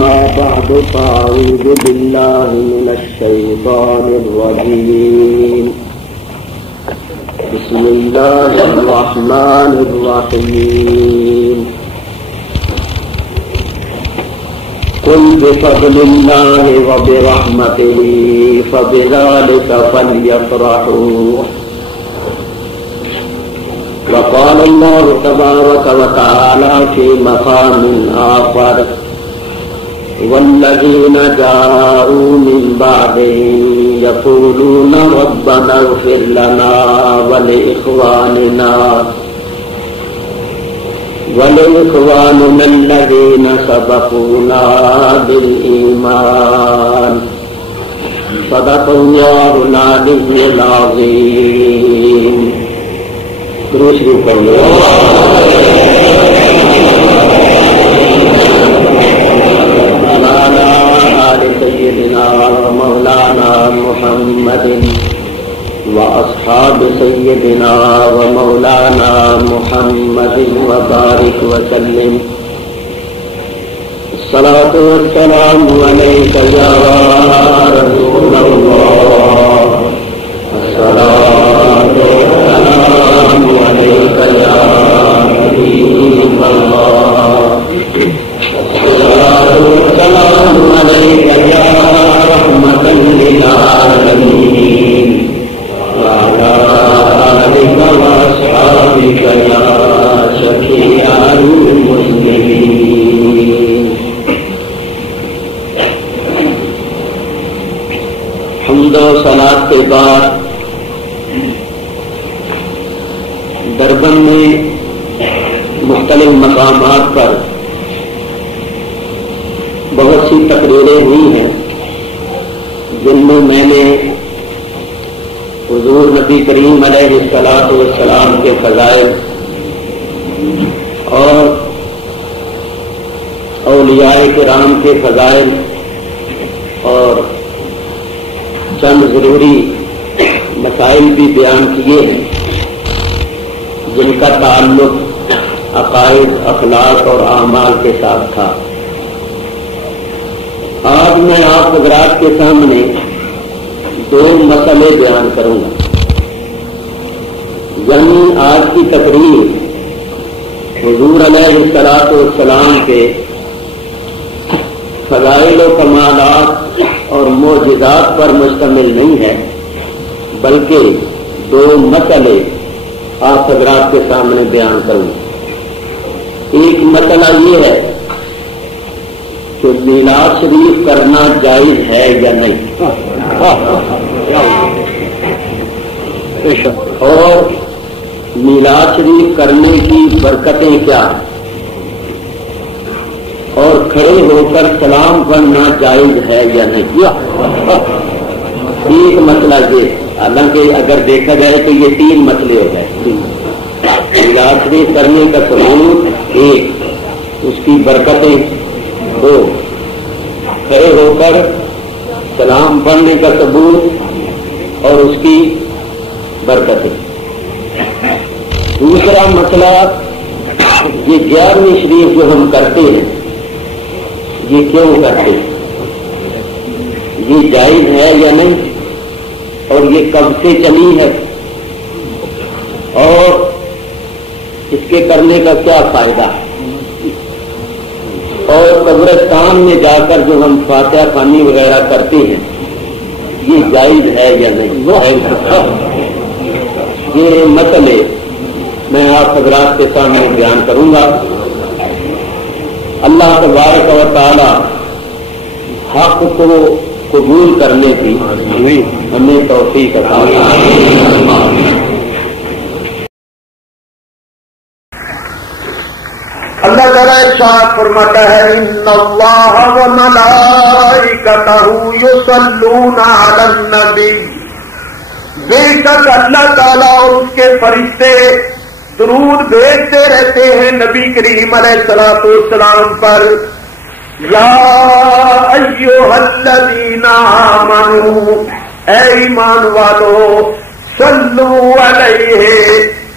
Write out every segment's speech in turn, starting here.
أما بعد فأعوذ بالله من الشيطان الرجيم بسم الله الرحمن الرحيم قل بفضل الله وبرحمته فبذلك فليفرحوا وقال الله تبارك وتعالى في مقام آخر والذين جاءوا من بعدهم يقولون ربنا اغفر لنا ولإخواننا الذين سبقونا بالإيمان صدق الله العلي العظيم. درود شریف پڑھیے. مولانا آل سیدنا مولانا محمد واصحاب سیدنا ومولانا محمد وبارک وسلم. الصلاة والسلام عليك يا رسول الله. الصلاة والسلام عليك يا حبيب الله. الصلاة والسلام عليك يا رحمة للعالمين وعلى آلك وأصحابك يا شفيع المسلمين. حمد و صلاۃ کے بعد دربن میں مختلف مقامات پر بہت سی تقریریں ہوئی ہیں جن میں میں نے حضور نبی کریم علیہ الصلوۃ والسلام کے فضائل اور اولیاء کرام کے فضائل اور چند ضروری مسائل بھی بیان کیے ہیں جن کا تعلق عقائد، اخلاق اور اعمال کے ساتھ تھا. آج میں آپ حضرات کے سامنے دو مسئلے بیان کروں گا. یعنی آج کی تقریر حضور علیہ الصلوۃ والسلام کے فضائل و کمالات اور معجزات پر مشتمل نہیں ہے، بلکہ دو مسئلے آپ حضرات کے سامنے بیان کروں. ایک مسئلہ یہ ہے کہ میلاد شریف کرنا جائز ہے یا نہیں، اور میلاد شریف کرنے کی برکتیں کیا، اور کھڑے ہو کر سلام پڑھنا جائز ہے یا نہیں. ایک مسئلہ یہ، حالانکہ اگر دیکھا جائے تو یہ تین مسئلے ہو جائے. میلاد شریف کرنے کا ثبوت ایک، اس کی برکتیں دو، کھڑے ہو کر سلام پڑھنے کا ثبوت اور اس کی برکتیں. دوسرا مسئلہ یہ 11ویں شریف جو ہم کرتے ہیں یہ کیوں کرتے ہیں، یہ جائز ہے یا نہیں، اور یہ کب سے چلی ہے، اور اس کے کرنے کا کیا فائدہ ہے، اور قبرستان میں جا کر جو ہم فاتحہ خوانی وغیرہ کرتے ہیں یہ جائز ہے یا نہیں. یہ مسئلے میں آپ حضرات کے سامنے بیان کروں گا. اللہ تبارک و تعالی حق کو قبول کرنے کی ہمیں توفیق عطا فرمائے. اللہ تعالیٰ ارشاد فرماتا ہے ان اللہ وملائکتہ یصلون علی النبی. بے شک اللہ تعالیٰ اور اس کے فرشتے درود بھیجتے رہتے ہیں نبی کریم علیہ الصلوۃ والسلام پر. یا ایھا الذین آمنوا، اے ایمان والو، صلو علیہ،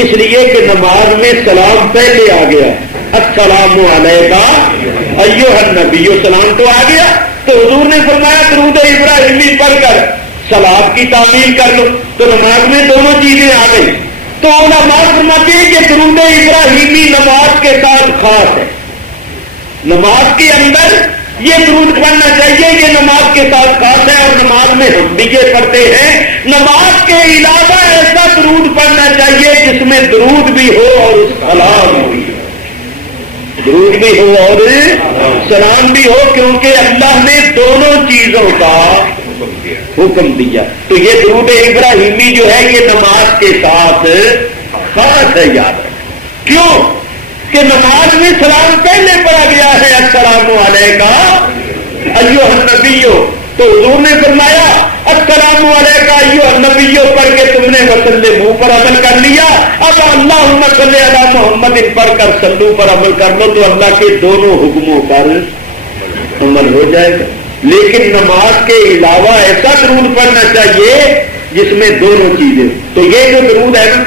اس لیے کہ نماز میں سلام پہلے آ گیا، السلام علیکہ ایھا النبی، سلام تو آ گیا، تو حضور نے فرمایا درود ابراہیمی پڑھ کر سلام کی تعمیل کر لو، تو نماز میں دونوں چیزیں آ گئی۔ تو علماء فرماتے ہیں کہ درود ابراہیمی نماز کے ساتھ خاص ہے، نماز کے اندر یہ درود پڑھنا چاہیے، یہ نماز کے ساتھ خاص ہے، اور نماز میں ہم بھی یہ پڑھتے ہیں۔ نماز کے علاوہ ایسا درود پڑھنا چاہیے جس میں درود بھی ہو اور سلام بھی ہو، درود بھی ہو اور سلام بھی ہو، کیونکہ اللہ نے دونوں چیزوں کا حکم دیا۔ تو یہ درود ابراہیمی جو ہے یہ نماز کے ساتھ خاص ہے، یاد رکھیں۔ کیوں کہ نماز میں سلام پہلے پڑھا گیا ہے، السلام علیکہ ایھا النبی، تو حضور نے فرمایا السلام علیکہ ایھا النبی پڑھ کے تم نے وسلموا پر عمل کر لیا، اب اللہم صلی علی محمد پڑھ کر صلو پر عمل کر لو، تو اللہ کے دونوں حکموں پر عمل ہو جائے گا۔ لیکن نماز کے علاوہ ایسا درود پڑھنا چاہیے جس میں دونوں چیزیں، تو یہ جو درود ہے نا،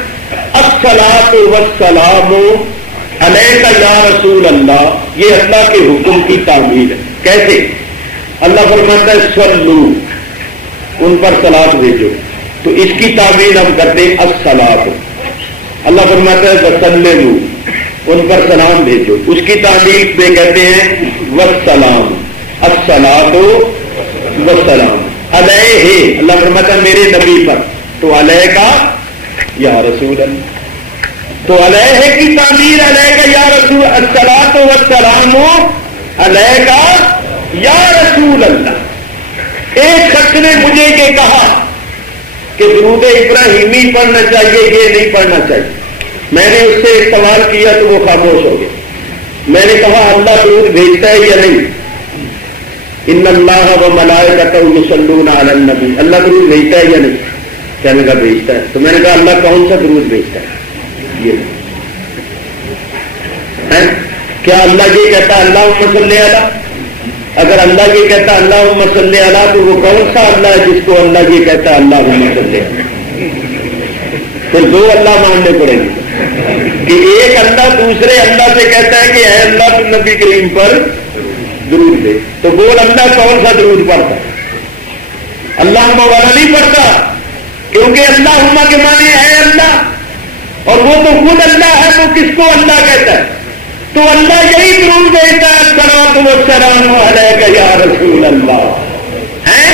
الصلاۃ والسلام علیکہ یا رسول اللہ، یہ اللہ کے حکم کی تعمیل ہے۔ کیسے؟ اللہ فرماتا ہے صلو، ان پر صلاۃ بھیجو، تو اس کی تعمیل ہم کرتے ہیں الصلاۃ۔ اللہ فرماتا ہے وسلموا، ان پر سلام بھیجو، اس کی تعمیل پہ کہتے ہیں والسلام، الصلاۃ والسلام علیہ، اللہ فرماتا ہے میرے نبی پر، تو علیکہ یا رسول اللہ، تو علیہ کی تعمیر علیکہ یا رسول، الصلاۃ والسلام علیکہ یا رسول اللہ۔ ایک شخص نے مجھے یہ کہا کہ درود ابراہیمی پڑھنا چاہیے، یہ نہیں پڑھنا چاہیے۔ میں نے اس سے ایک سوال کیا تو وہ خاموش ہو گیا۔ میں نے کہا اللہ درود بھیجتا ہے یا نہیں؟ ان اللہ وملائکتہ یصلون علی النبی، اللہ درود بھیجتا ہے یا نہیں؟ کہنے کا بھیجتا ہے۔ تو میں نے کہا اللہ کون سا درود بھیجتا ہے؟ یہ کیا اللہ یہ کہتا ہے اللہم صلی علی؟ اگر اللہ یہ کہتا ہے اللہم صلی علی تو وہ کون سا اللہ ہے جس کو اللہ یہ کہتا ہے اللہم صلی علی؟ پھر دو اللہ ماننے پڑیں گے کہ ایک اللہ دوسرے اللہ سے کہتا ہے کہ اے اللہ تو نبی کریم پر درود دے، تو بول اللہ کون سا درود پڑھتا ہے؟ اللہم والا نہیں پڑھتا، کیونکہ اللہم کے معنی ہے اللہ، اور وہ تو خود اللہ ہے، وہ کس کو اللہ کہتا ہے؟ تو اللہ یہی درود دیتا ہے الصلاۃ والسلام علیکہ یا رسول اللہ ہے۔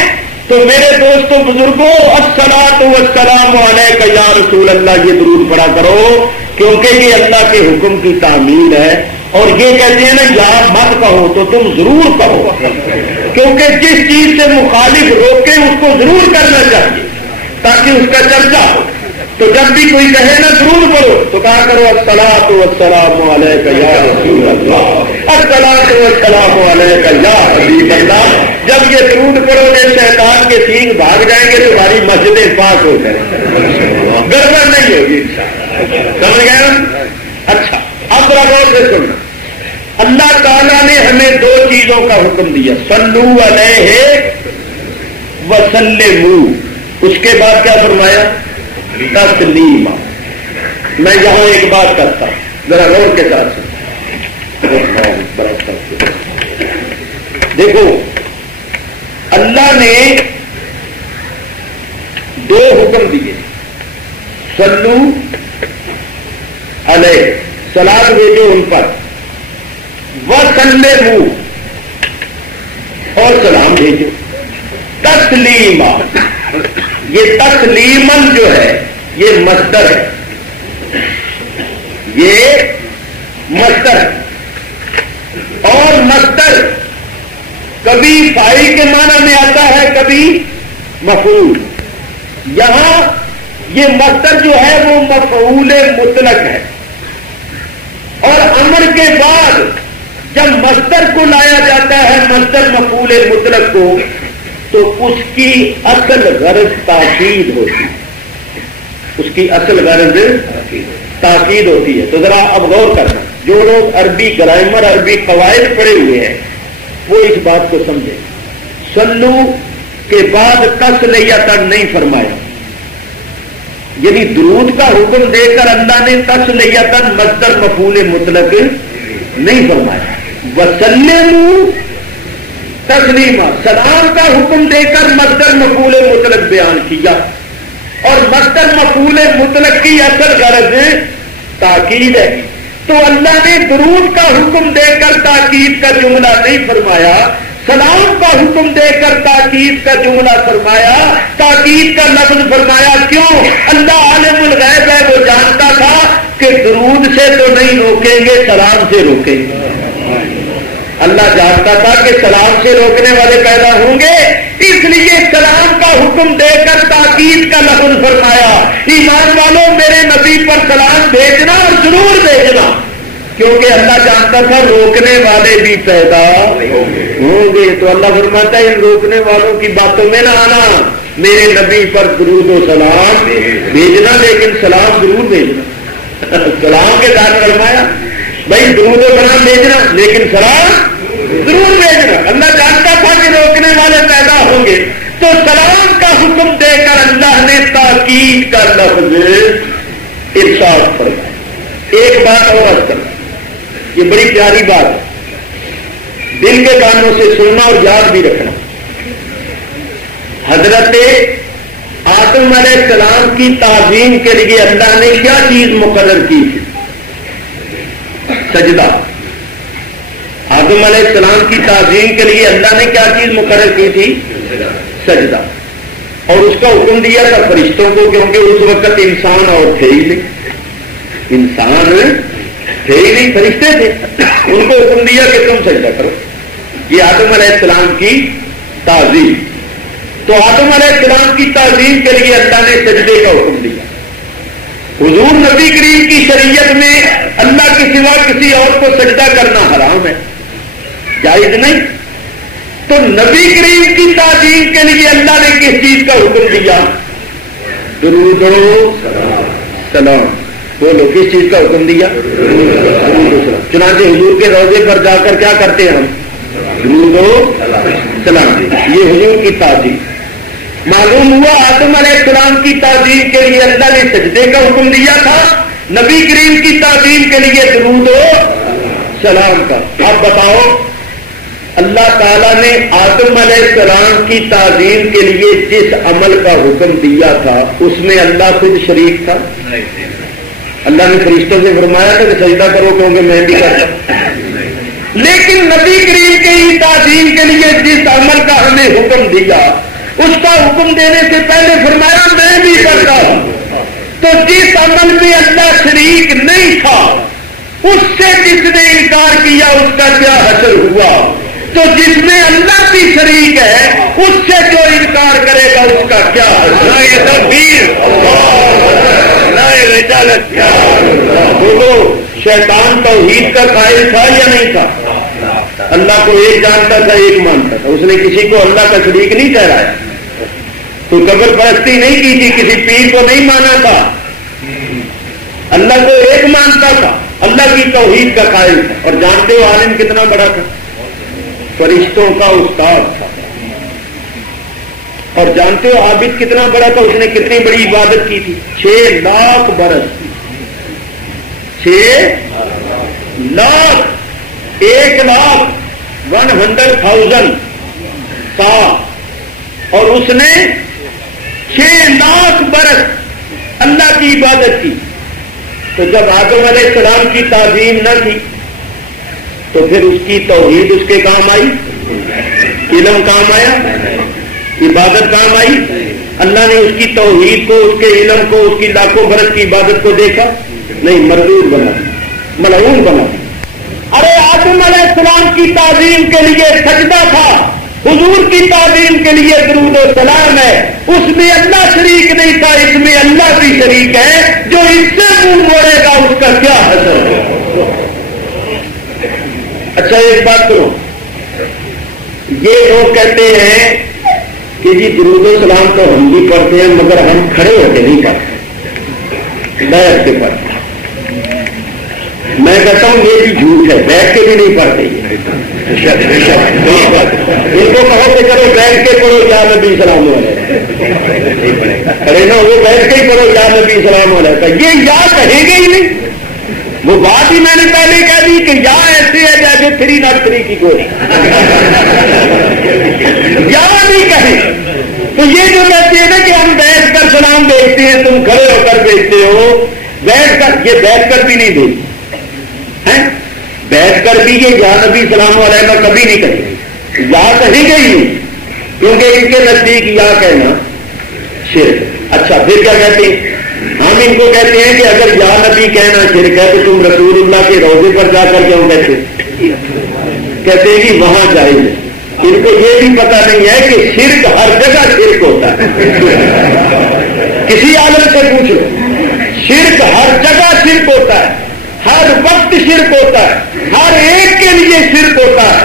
تو میرے دوستوں بزرگوں، الصلاۃ والسلام علیکہ یا رسول اللہ، یہ درود پڑھا کرو، کیونکہ یہ اللہ کے حکم کی تعمیل ہے۔ اور یہ کہتے ہیں نا یا مت کہو، تو تم ضرور کہو، کیونکہ جس چیز سے مخالف روکے اس کو ضرور کرنا چاہیے تاکہ اس کا چرچا ہو۔ تو جب بھی کوئی کہے نا درود پڑھو تو کہا کرو الصلاۃ والسلام علیکہ یا رسول اللہ، الصلاۃ والسلام علیکہ یا حبیب اللہ۔ جب یہ درود پڑھو گے شیطان کے سینگ بھاگ جائیں گے، تمہاری مسجدیں پاک ہو جائیں، گڑبڑ نہیں ہوگی انشاءاللہ۔ سمجھ گئے نا؟ اچھا، اب غور سے سننا، اللہ تعالیٰ نے ہمیں دو چیزوں کا حکم دیا، صلو علیہ وسلموا، اس کے بعد کیا فرمایا؟ تسلیما۔ میں یہاں ایک بات کرتا ہوں، ذرا غور کے ساتھ دیکھو، اللہ نے دو حکم دیے، صلو علیہ، صلاۃ بھیجو ان پر، وسلموا، اور سلام بھیجو، تسلیما۔ یہ تسلیمن جو ہے یہ مصدر ہے، یہ مصدر ہے، اور مصدر کبھی فاعل کے معنی میں آتا ہے، کبھی مفعول۔ یہاں یہ مصدر جو ہے وہ مفعول مطلق ہے، اور امر کے بعد جب مصدر کو لایا جاتا ہے، مصدر مفعول مطلق کو، تو اس کی اصل غرض تاکید ہوتی ہے، اس کی اصل غرض تاکید ہوتی ہے۔ تو ذرا اب غور کرنا، جو لوگ عربی گرامر، عربی قواعد پڑھے ہوئے ہیں وہ اس بات کو سمجھیں۔ صلو کے بعد تسلیۃ نہیں فرمایا، یعنی درود کا حکم دے کر اللہ نے تسلیتاً مصدر مفعول مطلق نہیں فرمایا. وسلموا تسلیما سلام کا حکم دے کر مصدر مفعول مطلق بیان کیا. اور مصدر مفعول مطلق کی اصل غرض تاکید ہے. تو اللہ نے درود کا حکم دے کر تاکید کا جملہ نہیں فرمایا, سلام کا حکم دے کر تاکید کا جملہ فرمایا, تاکید کا لفظ فرمایا. کیوں؟ اللہ عالم الغیب ہے, وہ جانتا تھا کہ درود سے تو نہیں روکیں گے, سلام سے روکیں گے. اللہ جانتا تھا کہ سلام سے روکنے والے پیدا ہوں گے, اس لیے سلام کا حکم دے کر تاکید کا لفظ فرمایا. ایمان والوں میرے نبی پر سلام بھیجنا اور ضرور بھیجنا, کیونکہ اللہ جانتا تھا روکنے والے بھی پیدا ہوں گے. تو اللہ فرماتا ہے ان روکنے والوں کی باتوں میں نہ آنا, میرے نبی پر درود و سلام بھیجنا, لیکن سلام ضرور بھیجنا. سلام کے ساتھ فرمایا بھائی درود و سلام بھیجنا, لیکن سلام ضرور بھیجنا. اللہ جانتا تھا کہ روکنے والے پیدا ہوں گے, تو سلام کا حکم دے کر اللہ نے تاکید کا لفظ ارشاد فرمایا. ایک بات اور عرض کرنا, یہ بڑی پیاری بات ہے, دل کے کانوں سے سننا اور یاد بھی رکھنا. حضرت آدم علیہ السلام کی تعظیم کے لیے اللہ نے کیا چیز مقرر کی تھی؟ سجدہ. آدم علیہ السلام کی تعظیم کے لیے اللہ نے کیا چیز مقرر کی تھی؟ سجدہ. اور اس کا حکم دیا تھا فرشتوں کو, کیونکہ اس وقت انسان اور تھے ہی نہیں, انسان تھے ہی نہیں, فرشتے تھے. ان کو حکم دیا کہ تم سجدہ کرو. یہ آدم علیہ السلام کی تعظیم. تو آدم علیہ السلام کی تعظیم کے لیے اللہ نے سجدے کا حکم دیا. حضور نبی کریم کی شریعت میں اللہ کے سوا کسی اور کو سجدہ کرنا حرام ہے, جائز نہیں. تو نبی کریم کی تعظیم کے لیے اللہ نے کس چیز کا حکم دیا؟ درود و سلام. بولو کس چیز کا حکم دیا؟ درود و سلام. چنانچہ حضور کے روضے پر جا کر کیا کرتے ہیں ہم؟ درود و سلام. یہ حضور کی تعظیم. معلوم ہوا آدم علیہ السلام کی تعظیم کے لیے اللہ نے سجدے کا حکم دیا تھا, نبی کریم کی تعظیم کے لیے درود و سلام کا. اب بتاؤ, اللہ تعالیٰ نے آدم علیہ السلام کی تعظیم کے لیے جس عمل کا حکم دیا تھا اس میں اللہ خود شریک تھا؟ اللہ نے فرشتوں سے فرمایا تھا کہ سجدہ کرو, کیونکہ میں بھی کرتا. لیکن نبی کریم کی تعظیم کے لیے جس عمل کا ہمیں حکم دیا اس کا حکم دینے سے پہلے فرمایا میں بھی کرتا ہوں. تو جس عمل میں اللہ شریک نہیں تھا اس سے جس نے انکار کیا اس کا کیا حشر ہوا؟ تو جس میں اللہ بھی شریک ہے اس سے جو انکار کرے گا اس کا کیا حشر؟ بولو, شیطان توحید کا قائل تھا یا نہیں تھا؟ اللہ کو ایک جانتا تھا, ایک مانتا تھا. اس نے کسی کو اللہ کا شریک نہیں ٹھہرایا, کوئی قبر پرستی نہیں کی تھی, کسی پیر کو نہیں مانا تھا, اللہ کو ایک مانتا تھا, اللہ کی توحید کا قائل تھا. اور جانتے ہو عالم کتنا بڑا تھا؟ فرشتوں کا استاد تھا. اور جانتے ہو عابد کتنا بڑا تھا؟ اس نے کتنی بڑی عبادت کی تھی؟ 6 لاکھ برس. 6 لاکھ 1,100,000 سال. اور اس نے 6 لاکھ برس اللہ کی عبادت کی. تو جب آدم علیہ السلام کی تعظیم نہ تھی تو پھر اس کی توحید اس کے کام آئی؟ علم کام آیا؟ عبادت کام آئی؟ اللہ نے اس کی توحید کو, اس کے علم کو, اس کی لاکھوں برس کی عبادت کو دیکھا نہیں, مردود بنا, ملعون بنا. ارے آدم علیہ السلام کی تعظیم کے لیے سجدہ تھا, حضور کی تعظیم کے لیے درود و سلام ہے. اس میں اللہ شریک نہیں تھا, اس میں اللہ بھی شریک ہے. جو اس سے منہ موڑے گا اس کا کیا حشر ہے؟ اچھا ایک بات کرو, یہ لوگ کہتے ہیں کہ جی درود و سلام تو ہم بھی پڑھتے ہیں مگر ہم کھڑے ہو کے نہیں پڑھتے, بیٹھ کے پڑھتے. میں کہتا ہوں یہ بھی جھوٹ ہے، بیٹھ کے بھی نہیں پڑھتے ان کو کہو کہ چلو بیٹھ کے پڑھو یا نبی سلام علیہ، ارے نا وہ بیٹھ کے ہی پڑھو یا نبی سلام علیہ، یہ یا کہیں گے ہی نہیں۔ وہ بات ہی میں نے پہلے کہہ دی کہ یا ایسے ہے جیسے 303 کی گولی، یا نہیں کہیں۔ تو یہ جو کہتے ہیں نا کہ ہم بیٹھ کر سلام بھیجتے ہیں، تم کھڑے ہو کر بھیجتے ہو، بیٹھ کر، یہ بیٹھ کر بھی نہیں بھیجتے، بیٹھ کر بھی یہ یا نبی سلام علیہ کا کبھی نہیں کہیں، یا کہیں گے ہی نہیں، کیونکہ ان کے نزدیک یا کہنا شرک۔ اچھا پھر کیا کہتے ہیں؟ ہم ان کو کہتے ہیں کہ اگر یا نبی کہنا شرک ہے تو تم رسول اللہ کے روضے پر جا کر کیوں کہتے ہیں کہ وہاں جائز ہے۔ ان کو یہ بھی پتا نہیں ہے کہ شرک ہر جگہ شرک ہوتا ہے، کسی عالم سے پوچھ لو، شرک ہر جگہ شرک ہوتا ہے، ہر وقت شرک ہوتا ہے، ہر ایک کے لیے شرک ہوتا ہے۔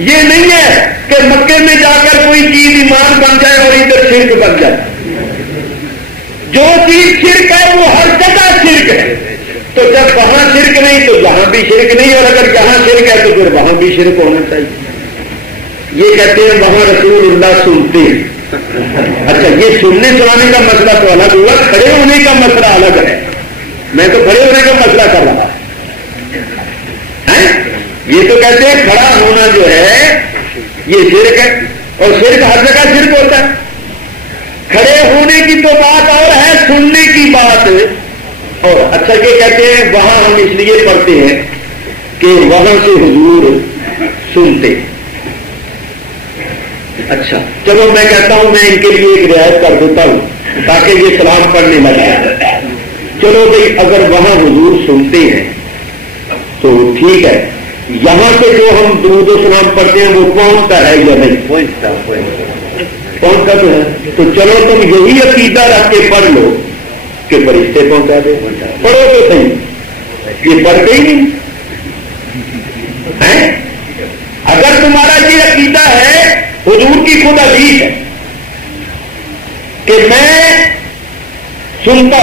یہ نہیں ہے کہ مکے میں جا کر کوئی چیز ایمان بن جائے اور ادھر شرک بن جائے، جو چیز شرک ہے وہ ہر جگہ شرک ہے۔ تو جب وہاں شرک نہیں تو یہاں بھی شرک نہیں، اور اگر جہاں شرک ہے تو پھر وہاں بھی شرک ہونا چاہیے۔ یہ کہتے ہیں وہاں رسول اللہ سنتے ہیں۔ اچھا یہ سننے سنانے کا مسئلہ تو الگ ہوا، کھڑے ہونے کا مسئلہ الگ ہے۔ میں تو کھڑے ہونے کا مسئلہ کر رہا ہے، یہ تو کہتے ہیں کھڑا ہونا جو ہے یہ شرک ہے، اور شرک ہر جگہ شرک ہوتا ہے۔ کھڑے ہونے کی تو بات اور ہے، سننے کی بات اور۔ اچھا یہ کہتے ہیں وہاں ہم اس لیے پڑھتے ہیں کہ وہاں سے حضور سنتے۔ اچھا چلو میں کہتا ہوں میں ان کے لیے ایک رعایت کر دیتا ہوں تاکہ یہ سلام پڑھنے لگے۔ چلو بھائی اگر وہاں حضور سنتے ہیں تو ٹھیک ہے، یہاں سے جو ہم درود و سلام پڑھتے ہیں وہ پہنچتا ہے یا نہیں؟ پہنچتا تو ہے۔ تو چلو تم یہی عقیدہ رکھ کے پڑھ لو کہ فرشتے پہنچا دے، پڑھو تو صحیح، یہ پڑھتے ہی نہیں ہے۔ اگر تمہارا یہ عقیدہ ہے، حضور کی خود حدیث ہے کہ میں سنتا،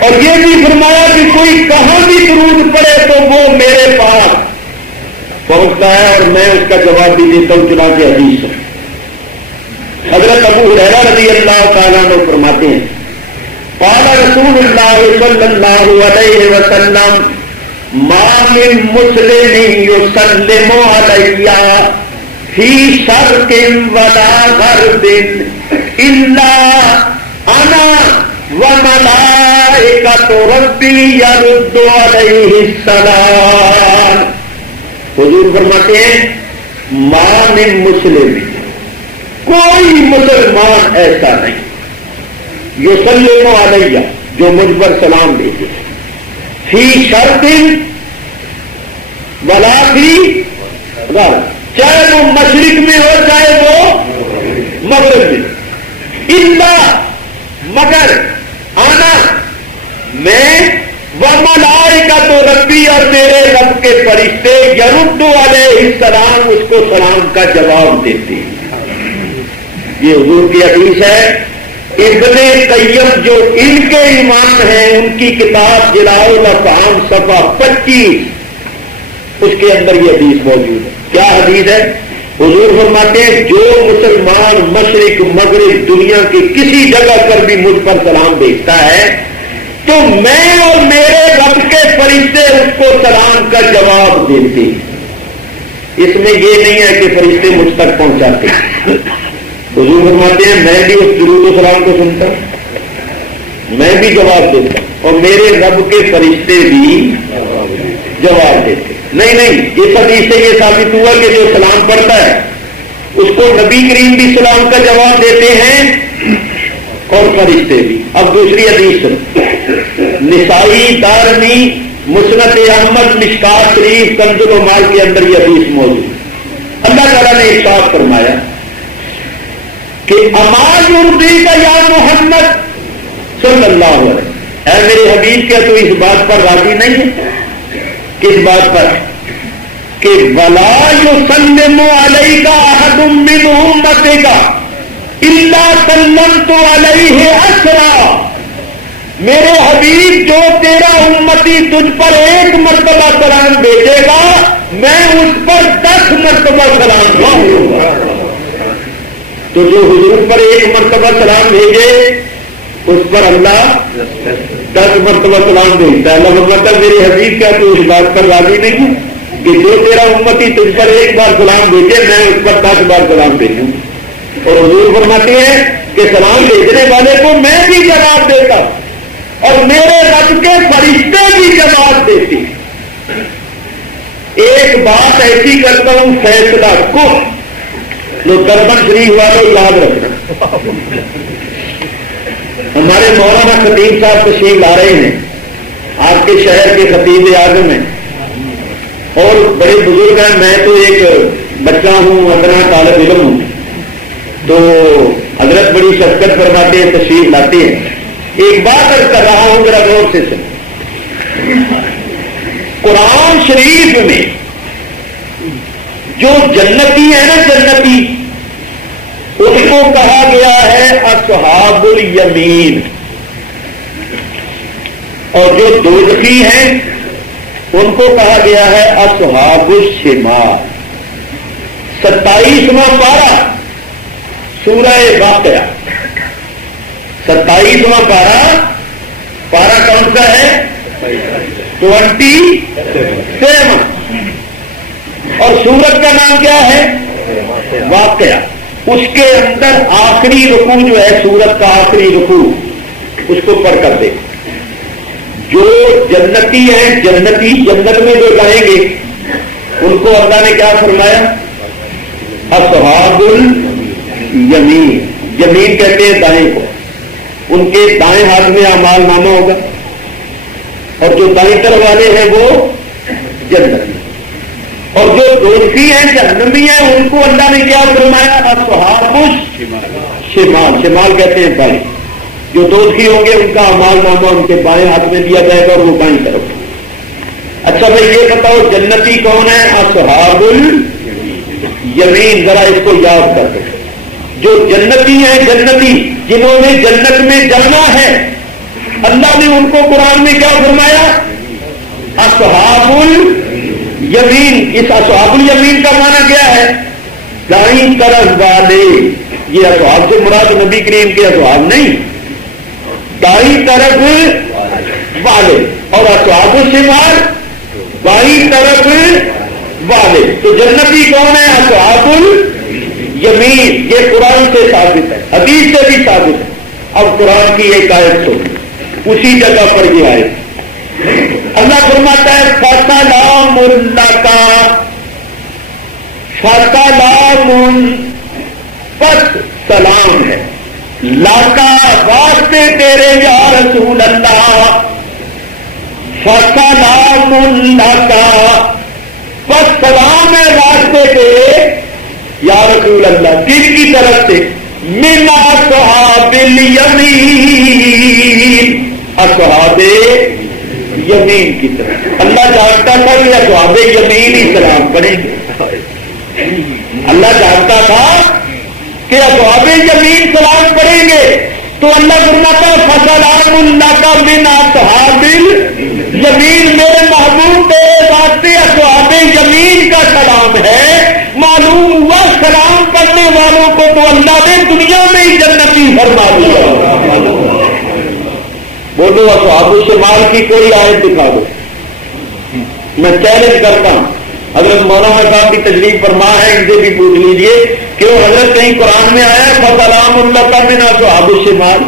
اور یہ بھی فرمایا کہ کوئی کہاں بھی درود پڑے تو وہ میرے پاس پہنچتا ہے اور میں اس کا جواب بھی دیتا ہوں، چنانچہ حدیث ہے۔ حضرت ابو ہریرہ رضی اللہ تعالیٰ عنہ فرماتے ہیں قال رسول اللہ صلی اللہ علیہ وسلم ما من مسلم یسلم علی فی شرق ولا غرب الا انا وملائکۃ ربی یرد علیہ السلام۔ حضور فرماتے ہیں ما من مسلم، کوئی مسلمان ایسا نہیں، یسلم علیہ جو مجھ پر سلام دیتے، فی شرق ولا فی غرب، چاہے وہ مشرق میں ہو چاہے وہ مغرب میں، الا مگر آنا میں وملائکۃ ربی اور میرے رب کے فرشتے یرد علیہ السلام اس کو سلام کا جواب دیتے ہیں۔ یہ حضور کی حدیث ہے۔ ابن قیم جو ان کے امام ہیں ان کی کتاب جلاء الافہام صفحہ 25 اس کے اندر یہ حدیث موجود ہے۔ کیا حدیث ہے؟ حضور فرماتے ہیں جو مسلمان مشرق مغرب دنیا کی کسی جگہ پر بھی مجھ پر سلام بھیجتا ہے تو میں اور میرے رب کے فرشتے اس کو سلام کا جواب دیتے ہیں۔ اس میں یہ نہیں ہے کہ فرشتے مجھ تک پہنچاتے ہیں۔ حضور فرماتے ہیں میں بھی اس درود و سلام کو سنتا ہوں، میں بھی جواب دیتا ہوں، اور میرے رب کے فرشتے بھی جواب دیتے۔ نہیں اس حدیث سے یہ ثابت ہوا کہ جو سلام پڑھتا ہے اس کو نبی کریم بھی سلام کا جواب دیتے ہیں اور فرشتے بھی۔ اب دوسری حدیث نسائی، دارمی، مسند احمد، مشکات شریف، کنز المال کے اندر یہ حدیث موجود۔ اللہ تعالیٰ نے ارشاد فرمایا کہ اما یرضی کا یا محمد صلی اللہ علیہ وسلم، اے میرے حبیب کیا تو اس بات پر راضی نہیں ہے؟ کس بات پر؟ کہ ولا یسلم علیک احد من امتک الا سلمت علیہ اسرا، میرے حبیب جو تیرا امتی تجھ پر 1 مرتبہ سلام بھیجے گا میں اس پر 10 مرتبہ سلام بھیجوں گا. تو جو حضور پر 1 مرتبہ سلام بھیجے اس پر اللہ 10 مرتبہ سلام بھیجتا ہے. اللہ مطلب میرے حبیب کیا تو اس بات پر راضی نہیں کہ جو تیرا امتی تجھ پر 1 بار سلام بھیجے میں اس پر 10 بار سلام بھیجوں. اور حضور فرماتے ہیں کہ سلام بھیجنے والے کو میں بھی جواب دیتا ہوں اور میرے رب کے فرشتے بھی جواب دیتی. ایک بات ایسی کرتا ہوں فیصلہ کو جو دربن شریف والے یاد رکھنا. ہمارے مولانا خطیب صاحب تشریف لا رہے ہیں, آپ کے شہر کے خطیب اعظم ہیں اور بڑے بزرگ ہیں. میں تو ایک بچہ ہوں, ادنا طالب علم ہوں. تو حضرت بڑی شفقت فرماتے ہیں, تشریف لاتے ہیں. ایک بات عرض کر رہا ہوں ذرا غور سے سن. قرآن شریف میں جو جنتی ہے نا جنتی, ان کو کہا گیا ہے اصحاب الیمین, اور جو دوزخی ہیں ان کو کہا گیا ہے اصحاب الشمال. 27واں پارہ سورہ واقعہ, 27واں پارہ کون سا ہے 27, اور سورت کا نام کیا ہے واقعہ. اس کے اندر آخری رکوع جو ہے سورت کا آخری رکوع اس کو پڑھ کر دے. جو جنتی ہیں جنتی جنت میں جو جائیں گے ان کو اللہ نے کیا فرمایا اصحاب الیمین. یمین کہتے ہیں دائیں کو. ان کے دائیں ہاتھ میں اعمال نامہ ہوگا اور جو دائیں طرف والے ہیں وہ جنت. اور جو دوزخی ہیں جہنمی ہیں ان کو اللہ نے کیا فرمایا اصحاب الشمال. شمال کہتے ہیں بائیں. جو دوزخی ہوں گے ان کا اعمال نامہ ان کے بائیں ہاتھ میں دیا جائے گا اور وہ بائیں طرف. اچھا بھائی یہ بتاؤ جنتی کون ہے اصحاب الیمین. ذرا اس کو یاد کر دو. جو جنتی ہیں جنتی جنہوں نے جنت میں جانا ہے اللہ نے ان کو قرآن میں کیا فرمایا اصحاب الیمین. اس اصحاب الیمین کا معنی کیا ہے دائیں طرف والے. یہ اصحاب سے مراد نبی کریم کے اصحاب نہیں, دائیں طرف والے. اور اصحاب الشمال بائیں طرف والے. تو جنتی کون ہے اصحاب الیمین. یہ قرآن سے ثابت ہے, حدیث سے بھی ثابت ہے. اب قرآن کی ایک آیت سن اسی جگہ پر یہ آیت اللہ فرماتا ہے فسلام لکا فسلام پس سلام ہے لاکا واسطے تیرے یا رسول اللہ. فسلام لکا پس سلام ہے واسطے تیرے یا رسول اللہ. کن کی طرف سے من اصحاب الیمین, اصحاب یمین کی طرف. اللہ جانتا تھا کہ اصحاب یمین ہی سلام پڑھیں گے. اللہ جانتا تھا کہ اصحاب یمین سلام پڑھیں گے تو اللہ فرماتا ہے فسلام اللہ کا من اصحاب الیمین. میرے محبوب تیرے واسطے اصحاب یمین کا سلام ہے. معلوم ہوا سلام کرنے والوں کو تو اللہ نے دنیا میں ہی جنتی فرما دیا. بولو اصحاب الشمال کی کوئی آیت دکھا دو. میں چیلنج کرتا ہوں, حضرت مولانا صاحب کی تشریف فرما ہے, ان سے بھی پوچھ لیجئے کہ وہ حضرت کہیں قرآن میں آیا ہے فسلام اللہ کا من اصحاب الشمال.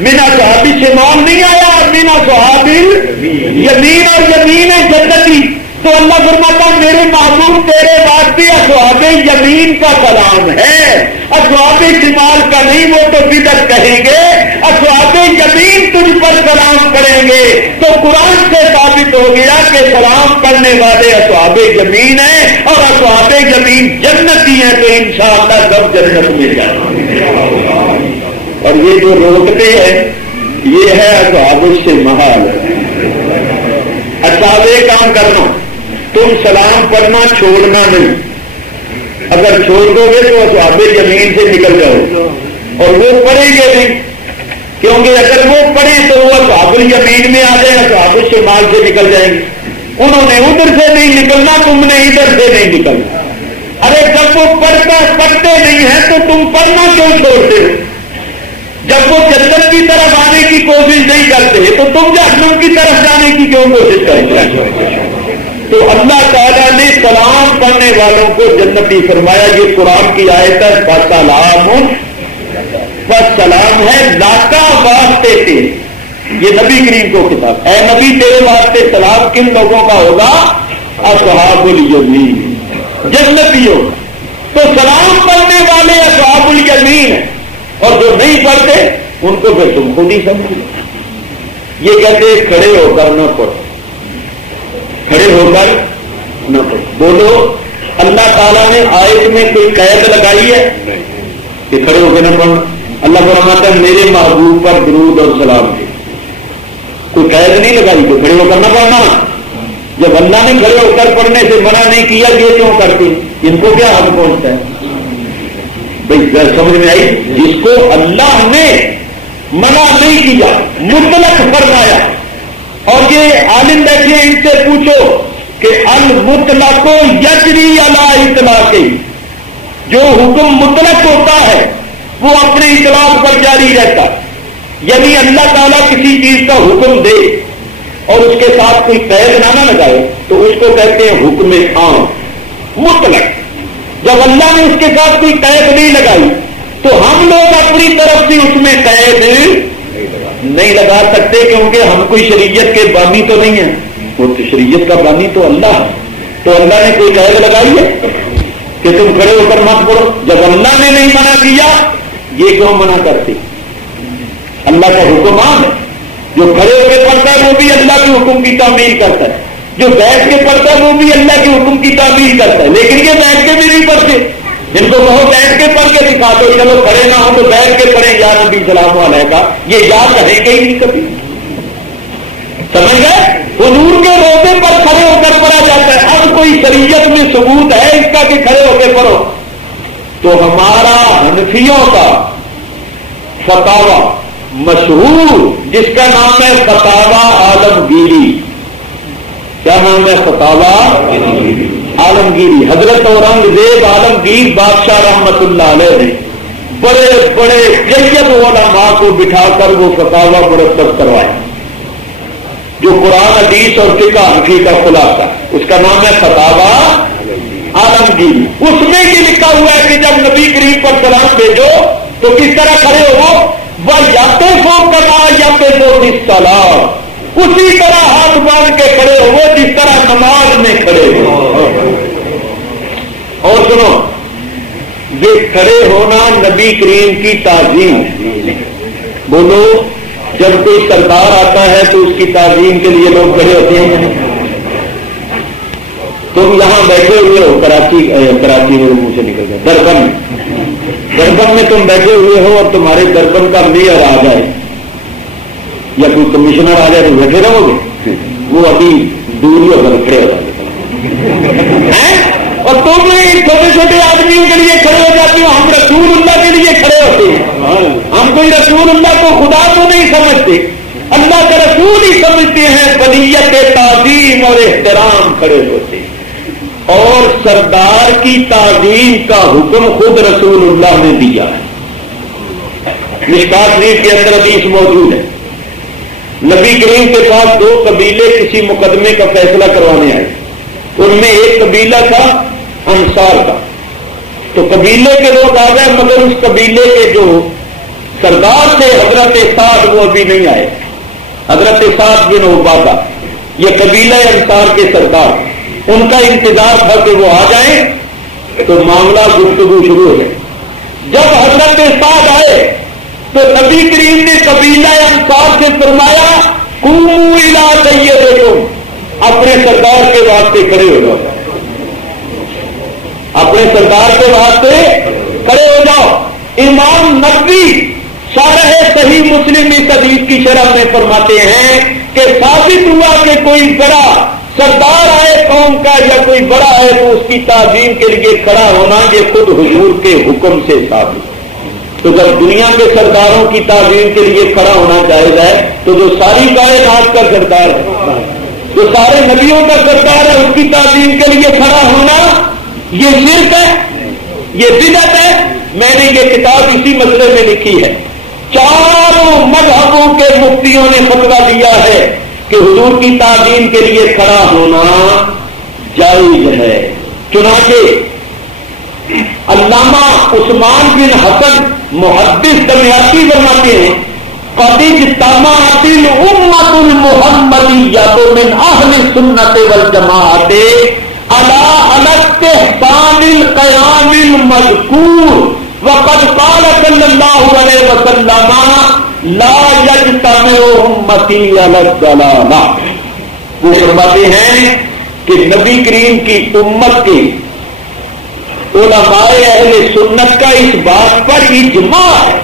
من اصحاب الشمال نہیں آیا, من اصحاب الیمین. اور یمین ہے جنتی. تو اللہ فرماتا میرے محبوب تیرے واسطے اصحاب یمین کا سلام ہے, اصحاب شمال کا نہیں. وہ تو بدعت کہیں گے, اصحاب یمین تجھ پر سلام کریں گے. تو قرآن سے ثابت ہو گیا کہ سلام کرنے والے اصحاب یمین ہیں اور اصحاب یمین جنتی ہیں. تو انشاءاللہ سب جنت میں جائیں. اور یہ جو روکتے ہیں یہ ہے اصحاب الشمال. اچھا ایک کام کرنا, تم سلام پڑھنا چھوڑنا نہیں. اگر چھوڑ دو گے تو اصحاب یمین سے نکل جاؤ اور وہ پڑھیں گے نہیں. کیونکہ اگر وہ پڑھے تو وہ اصحاب الیمین میں آ جائیں، اصحاب الشمال سے نکل جائیں گے. انہوں نے ادھر سے نہیں نکلنا، تم نے ادھر سے نہیں نکلنا. ارے جب وہ پڑھتے نہیں ہیں تو تم پڑھنا کیوں چھوڑتے ہو؟ جب وہ جنت کی طرف آنے کی کوشش نہیں کرتے تو تم جہنم کی طرف جانے کی کیوں کوشش کرتے؟ تو اللہ تعالیٰ نے سلام پڑھنے والوں کو جنتی فرمایا. یہ قرآن کی آیت ہے، سلام ہے لاتا واسطے سے. یہ نبی کریم کو کتاب، اے نبی تیرے واسطے سلام کن لوگوں کا ہوگا؟ اصحاب الیمین، جنتیوں. تو سلام پڑھنے والے اصحاب الیمین ہیں، اور جو نہیں پڑھتے ان کو پھر تم خود ہی سمجھو. یہ کہتے کھڑے ہو کر نہ پڑھو، کھڑے ہو کر نہ پڑھو. بولو اللہ تعالیٰ نے آیت میں کوئی قید لگائی ہے کہ کھڑے ہو کے نہ پڑھنا؟ اللہ فرماتا ہے میرے محبوب پر درود اور سلام دے. کوئی قید نہیں لگائی تو کھڑے ہو کر نہ پڑھنا. جب اللہ نے کھڑے ہو کر پڑھنے سے منع نہیں کیا، یہ کیوں کرتے؟ ان کو کیا حق پہنچتا ہے؟ بھائی سمجھ میں آئی؟ جس کو اللہ نے منع نہیں کیا، مطلق فرمایا. اور یہ عالم بیٹھے ان سے پوچھو کہ المطلق یجری علی اطلاق، جو حکم مطلق ہوتا ہے وہ اپنے اطلاق پر جاری رہتا. یعنی اللہ تعالیٰ کسی چیز کا حکم دے اور اس کے ساتھ کوئی قید نہ لگائے تو اس کو کہتے ہیں حکم عام مطلق. جب اللہ نے اس کے ساتھ کوئی قید نہیں لگائی تو ہم لوگ اپنی طرف سے اس میں قید نہیں لگا سکتے، کیونکہ ہم کوئی شریعت کے بانی تو نہیں ہیں. وہ تو شریعت کا بانی تو اللہ ہے. تو اللہ نے کوئی قید لگائی ہے کہ تم کھڑے ہو کر مت پڑھو؟ جب اللہ نے نہیں منع کیا، یہ کیوں منع کرتے؟ اللہ کا حکم عام ہے. جو کھڑے ہو کے پڑھتا ہے وہ بھی اللہ کے حکم کی تعمیل کرتا ہے، جو بیٹھ کے پڑھتا ہے وہ بھی اللہ کے حکم کی تعمیل کرتا ہے. لیکن یہ بیٹھ کے بھی نہیں پڑھتے. جن کو بہت بیٹھ کے پڑھ کے دکھا دو، چلو کھڑے نہ ہو تو بیٹھ کے پڑھیں یا نبی سلام علیہ کا، یہ یاد رہے گا ہی نہیں کبھی. سمجھ گئے؟ حضور کے روزے پر کھڑے ہو کر پڑھا جاتا ہے. اب کوئی شریعت میں ثبوت ہے اس کا کہ کھڑے ہو کے پڑھو؟ تو ہمارا حنفیوں کا فتاوی مشہور جس کا نام ہے فتاوی عالمگیری. کیا نام ہے؟ فتاوی عالمگیری. حضرت اورنگزیب عالمگیر بادشاہ رحمت اللہ علیہ نے بڑے بڑے جید علماء کو بٹھا کر وہ فتاوی مرتب کروایا، جو قرآن حدیث اور فقہ حنفی کا خلاصہ. اس کا نام ہے فتاوی عالمگیری. اس میں یہ لکھا ہوا ہے کہ جب نبی کریم پر سلام بھیجو تو کس طرح کھڑے ہو؟ وہ یاتے سو کما یاتے سو سلام، اسی طرح ہاتھ باندھ کے کھڑے ہو جس طرح نماز میں کھڑے ہو. اور سنو، یہ کھڑے ہونا نبی کریم کی تعظیم. بولو جب کوئی سردار آتا ہے تو اس کی تعظیم کے لیے لوگ کھڑے ہوتے ہیں. تم یہاں بیٹھے ہوئے ہو کراچی میں منہ سے نکل گئے، دربن میں تم بیٹھے ہوئے ہو اور تمہارے دربن کا میئر آ جائے یا کوئی کمشنر آ جائے تو بیٹھے رہو گے؟ وہ ابھی دوری ہو کر کھڑے ہو جاتے ہیں. اور تم چھوٹے چھوٹے آدمیوں کے لیے کھڑے ہو جاتے ہو. ہم رسول اللہ کے لیے کھڑے ہوتے ہیں. ہم کوئی رسول اللہ کو خدا تو نہیں سمجھتے، اللہ کا رسول ہی سمجھتے ہیں. بنیت تعظیم اور احترام کھڑے ہوتے ہیں. اور سردار کی تعظیم کا حکم خود رسول اللہ نے دیا ہے. مشکات شریف کے اندر حدیث موجود ہے. نبی کریم کے پاس دو قبیلے کسی مقدمے کا فیصلہ کروانے آئے. ان میں ایک قبیلہ تھا انصار کا. تو قبیلے کے لوگ آ گئے، مگر اس قبیلے کے جو سردار تھے حضرت سعد وہ ابھی نہیں آئے. حضرت سعد بن عبادہ یہ قبیلہ انصار کے سردار، ان کا انتظار تھا کہ وہ آ جائیں تو معاملہ گفتگو شروع ہو گئے. جب حضرت سعد آئے تو نبی کریم نے قبیلہ انصار سے فرمایا قوموا الی سیدکم، اپنے سردار کے واسطے کھڑے ہو جاؤ، اپنے سردار کے واسطے کھڑے ہو جاؤ. امام نبوی شارح صحیح مسلم اس حدیث کی شرح میں فرماتے ہیں کہ ثابت ہوا کہ کوئی بڑا سردار آئے قوم کا یا کوئی بڑا ہے تو اس کی تعظیم کے لیے کھڑا ہونا یہ خود حضور کے حکم سے ثابت. تو جب دنیا کے سرداروں کی تعظیم کے لیے کھڑا ہونا جائز ہے تو جو ساری کائنات کا سردار ہے، جو سارے نبیوں کا سردار ہے، اس کی تعظیم کے لیے کھڑا ہونا یہ شرک ہے، یہ بدعت ہے۔ میں نے یہ کتاب اسی مسئلے میں لکھی ہے۔ چاروں مذہبوں کے مفتیوں نے فتویٰ دیا ہے کہ حضور کی تعظیم کے لیے کھڑا ہونا جائز ہے۔ چنانچہ علامہ عثمان بن حسن محدث دمیاطی فرماتے ہیں قد اجتمعت الامۃ المحمدیۃ من اہل السنۃ والجماعۃ علی استحسان القیام المذکور وقد قال صلی اللہ علیہ وسلم لا یجتمع امتی علی الضلالہ۔ وہ فرماتے ہیں کہ نبی کریم کی امت کے علماء اہل سنت کا اس بات پر اجماع ہے،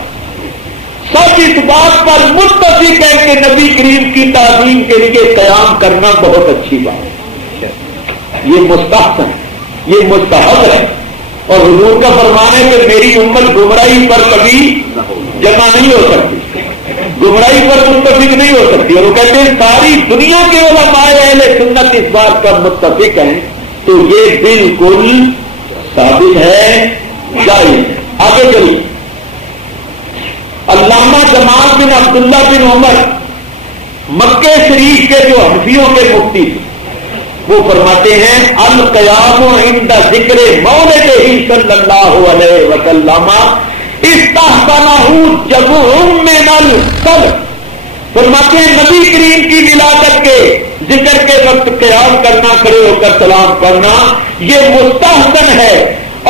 سب اس بات پر متفق ہے کہ نبی کریم کی تعظیم کے لیے قیام کرنا بہت اچھی بات ہے، یہ مستحسن ہے، یہ مستحب ہے۔ اور حضور کا فرمان ہے کہ میری امت گمراہی پر کبھی جمع نہیں ہو سکتی، گمراہی پر متفق نہیں ہو سکتی۔ اور وہ کہتے ہیں ساری دنیا کے علماء اہل سنت اس بات پر متفق ہیں، تو یہ بالکل ثابت ہے، جائز۔ آگے چلیے، علامہ جمال بن عبداللہ بن عمر مکہ شریف کے جو حنفیوں کے مفتی تھے، وہ فرماتے ہیں القیام عند ذکر مولدہ صلی اللہ علیہ وسلم استحسنہ جمع من السلف۔ فرماتے ہیں نبی کریم کی ولادت کے ذکر کے وقت قیام کرنا، کھڑے ہو کر سلام پڑھنا، یہ مستحسن ہے،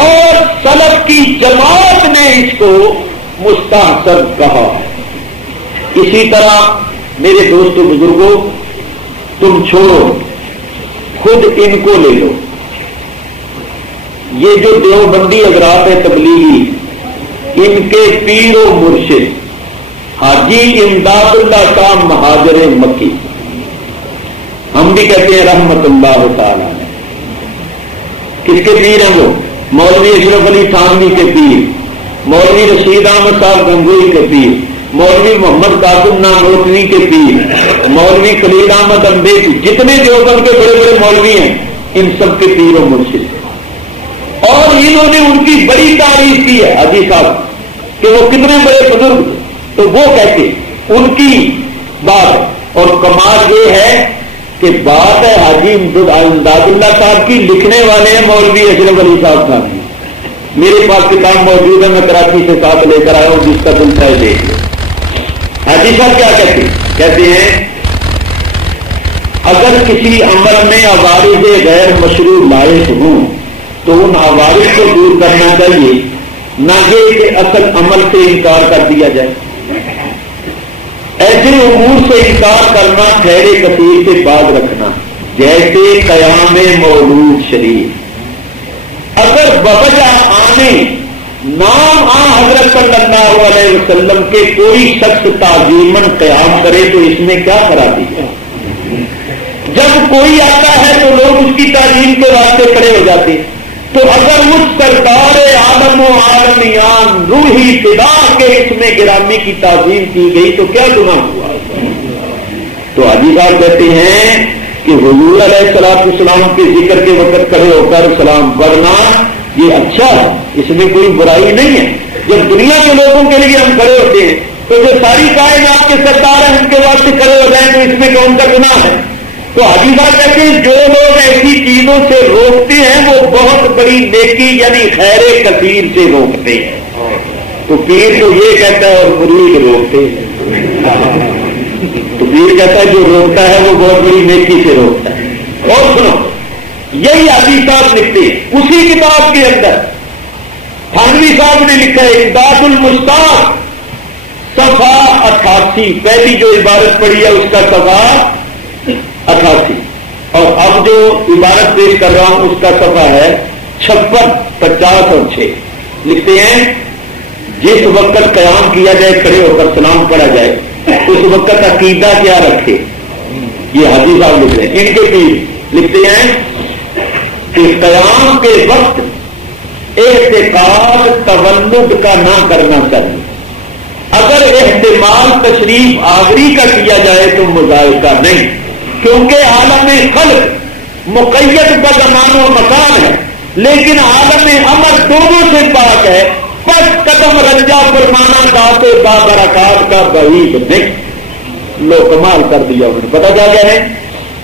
اور سلف کی جماعت نے اس کو مستحسن کہا ہے۔ اسی طرح میرے دوستو بزرگوں، تم چھوڑو، خود ان کو لے لو، یہ جو دیوبندی حضرات ہے تبلیغی، ان کے پیر و مرشد حاجی امداد اللہ صاحب مہاجر مکی، ہم بھی کہتے ہیں رحمت اللہ تعالی، کس کے پیر ہیں وہ؟ مولوی اشرف علی تھانوی کے پیر، مولوی رشید احمد صاحب گنگوئی کے پیر، مولوی محمد قاسم نانوتوی کے پیر، مولوی خلیل احمد امبے، جتنے دیوبند کے بڑے بڑے مولوی ہیں ان سب کے پیر و مرشد، اور انہوں نے ان کی بڑی تعریف کی ہے حاجی صاحب کہ وہ کتنے بڑے بزرگ، تو وہ کہتے ان کی بات، اور کمال یہ ہے کہ بات ہے حاجی امداد اللہ صاحب کی، لکھنے والے ہیں مولوی اشرف علی صاحب صاحب کی۔ میرے پاس کتاب موجود ہے، میں کراچی سے ساتھ لے کر آیا ہوں، جس کا دل چاہے دیکھ لو۔ حاجی صاحب کیا کہتے ہیں اگر کسی عمل میں عوارض غیر مشروع لائق ہوں تو ان عوارض کو دور کرنا چاہیے، نہ یہ کہ اصل عمل سے انکار کر دیا جائے۔ ایسے امور سے انکار کرنا خیر کثیر سے بعد رکھنا، جیسے قیام مولود شریف، اگر بوجہ آنے نام حضرت صلی اللہ علیہ وسلم کے کوئی شخص تعظیماً قیام کرے تو اس میں کیا خرابی ہے؟ جب کوئی آتا ہے تو لوگ اس کی تعظیم کے واسطے کھڑے ہو جاتے ہیں، تو اگر اس سرکار عالم و عالمیان روحی فدا کے اس میں گرامی کی تعظیم کی گئی تو کیا گناہ ہوا؟ تو حاجی صاحب کہتے ہیں کہ حضور علیہ السلام کے ذکر کے وقت کھڑے ہو کر سلام پڑھنا یہ اچھا ہے، اس میں کوئی برائی نہیں ہے۔ جب دنیا کے لوگوں کے لیے ہم کھڑے ہوتے ہیں تو جو ساری کائنات کے سرکار ہیں ان کے واسطے کھڑے ہو جائیں تو اس میں کون کا گناہ ہے؟ تو حاجی صاحب کہتے ہیں جو لوگ ایسی چیزوں سے روکتے ہیں وہ بہت بڑی نیکی یعنی خیر کثیر سے روکتے ہیں۔ تو پیر تو یہ کہتا ہے اور مرید روکتے ہیں، تو پیر کہتا ہے جو روکتا ہے وہ بہت بڑی نیکی سے روکتا ہے۔ اور سنو، یہی حاجی صاحب لکھتے ہیں اسی کتاب کے اندر، تھانوی صاحب نے لکھا ہے امداد المشتاق صفحہ 88، پہلی جو عبارت پڑھی ہے اس کا صفحہ 88، اور اب جو عبارت پیش کر رہا ہوں اس کا صفحہ ہے 56، 50 اور 6۔ لکھتے ہیں جس وقت قیام کیا جائے، کھڑے ہو کر سلام پڑھا جائے، اس وقت عقیدہ کیا رکھے، یہ حاجی صاحب لکھ رہے ہیں۔ ان کے پیر لکھتے ہیں کہ قیام کے وقت احتقاد تولد کا نہ کرنا چاہیے. اگر احتمال تشریف آوری کا کیا جائے تو مذائقہ نہیں، کیونکہ عالم خلق مقید بزمان و مکان ہے، لیکن عالم امر دونوں سے پاک ہے. بس قدم رنجا فرمانا داتے بابرکات کا بعید نہیں. لو کمال کر دیا انہوں نے. پتا کیا کہہ رہے ہیں؟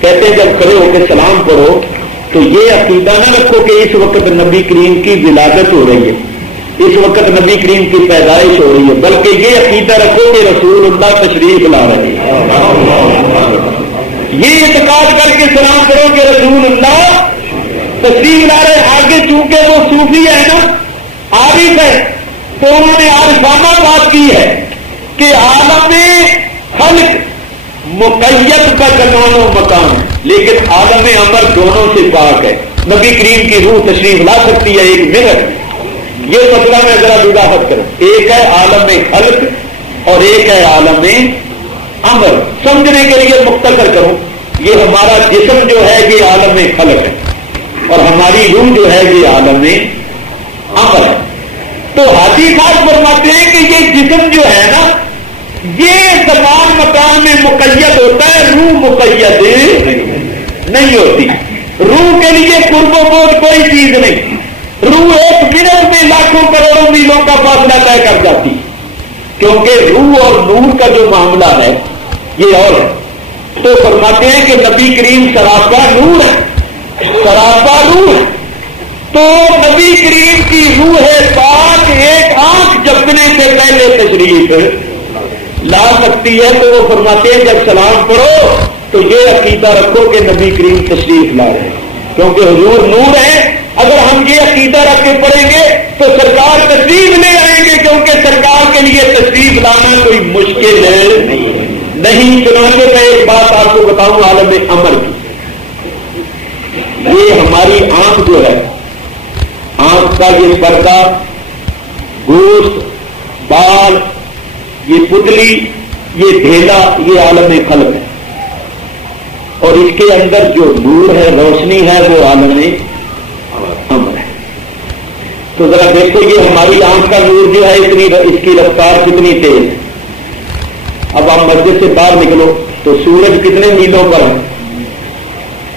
کہتے ہیں جب کھڑے ہو کے سلام پڑھو تو یہ عقیدہ نہ رکھو کہ اس وقت نبی کریم کی ولادت ہو رہی ہے، اس وقت نبی کریم کی پیدائش ہو رہی ہے، بلکہ یہ عقیدہ رکھو کہ رسول اللہ تشریف لا رہے ہیں. یہ اعتقاد کر کے سلام کرو کہ رسول اللہ تشریف لا رہے. آگے چونکہ وہ صوفی ہے نا، عارف ہے، تو انہوں نے عارفانہ بات کی ہے کہ عالم خلق مقید کا زمان و مکان ہے، لیکن عالم امر دونوں سے پاک ہے. نبی کریم کی روح تشریف لا سکتی ہے ایک منٹ. یہ مسئلہ میں ذرا وضاحت کروں. ایک ہے عالم خلق اور ایک ہے عالم امر. سمجھنے کے لیے مختصر کروں، یہ ہمارا جسم جو ہے یہ عالم خلق ہے اور ہماری روح جو ہے یہ عالم امر ہے. تو حاجی صاحب فرماتے ہیں کہ یہ جسم جو ہے نا یہ زمان مکان میں مقید ہوتا ہے، روح مقید نہیں ہوتی. روح کے لیے قرب و بعد کوئی چیز نہیں. روح ایک منٹ میں لاکھوں کروڑوں میلوں کا فاصلہ طے کر جاتی، کیونکہ روح اور نور کا جو معاملہ ہے یہ اور ہے. تو فرماتے ہیں کہ نبی کریم سراپا نور ہے، سراپا روح ہے. تو نبی کریم کی روح پاک ایک آنکھ جھپکنے سے پہلے تشریف لا سکتی ہے. تو وہ فرماتے ہیں جب سلام پڑھو تو یہ عقیدہ رکھو کہ نبی کریم تشریف لا رہے ہیں، کیونکہ حضور نور ہے. اگر ہم یہ عقیدہ رکھ کے پڑھیں گے تو سرکار تشریف لے آئیں گے، کیونکہ سرکار کے لیے تشریف لانا کوئی مشکل نہیں. چنانچہ میں ایک بات آپ کو بتاؤں عالم امر کی. یہ ہماری آنکھ جو ہے، آنکھ کا یہ پردہ، گوشت، بال، یہ پتلی، یہ ڈھیلا، یہ عالم خلق ہے. اور اس کے اندر جو نور ہے، روشنی ہے، وہ عالم امر ہے. تو ذرا دیکھو یہ ہماری آنکھ کا نور جو ہے اس کی رفتار کتنی تیز ہے. اب آپ مسجد سے باہر نکلو تو سورج کتنے میلوں پر ہے؟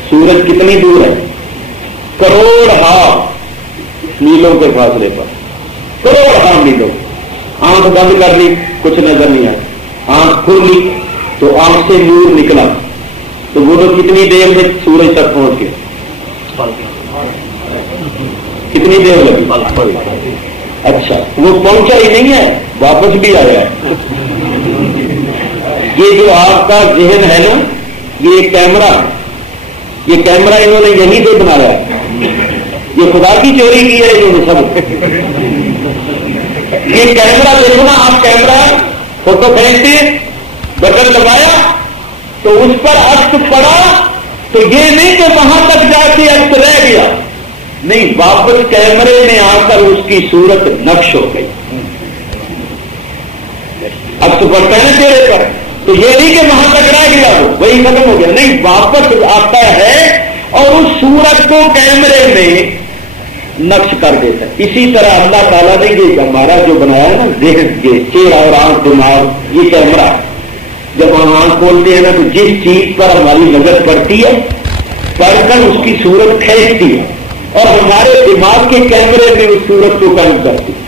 سورج کتنی دور ہے؟ کروڑ میلوں کے فاصلے پر، کروڑ میلوں. آنکھ بند کر لی کچھ نظر نہیں آئی، آنکھ کھل لی تو آنکھ سے نور نکلا تو وہ لوگ کتنی دیر میں سورج تک پہنچ گئے؟ کتنی دیر لگی؟ اچھا وہ پہنچا ہی نہیں ہے، واپس بھی آیا ہے. یہ جو آپ کا ذہن ہے نا، یہ ایک کیمرہ ہے. یہ کیمرہ انہوں نے یہیں سے بنایا ہے، یہ خدا کی چوری کی ہے انہوں نے سب. یہ کیمرہ دیکھو نا آپ، کیمرہ فوٹو کھینچتے بٹن دبایا تو اس پر عکس پڑا تو یہ نہیں کہ وہاں تک جا کے عکس رہ گیا، نہیں، واپس کیمرے میں آ کر اس کی صورت نقش ہو گئی. عکس پڑتا ہے نا چہرے پر تو یہ نہیں کہ وہاں تک رہ گیا، وہی ختم ہو گیا، نہیں، واپس آتا ہے اور اس صورت کو کیمرے میں نقش کر دیتا ہے. اسی طرح اللہ تعالیٰ نے یہ ہمارا جو بنایا ہے نا ذہن، یہ چہرہ اور آنکھ، دماغ، یہ کیمرہ، جب ہم آنکھ کھولتے ہیں نا تو جس چیز پر ہماری نظر پڑتی ہے پڑھ کر اس کی صورت کھینچتی ہے اور ہمارے دماغ کے کیمرے میں اس صورت کو قائم کرتی ہے.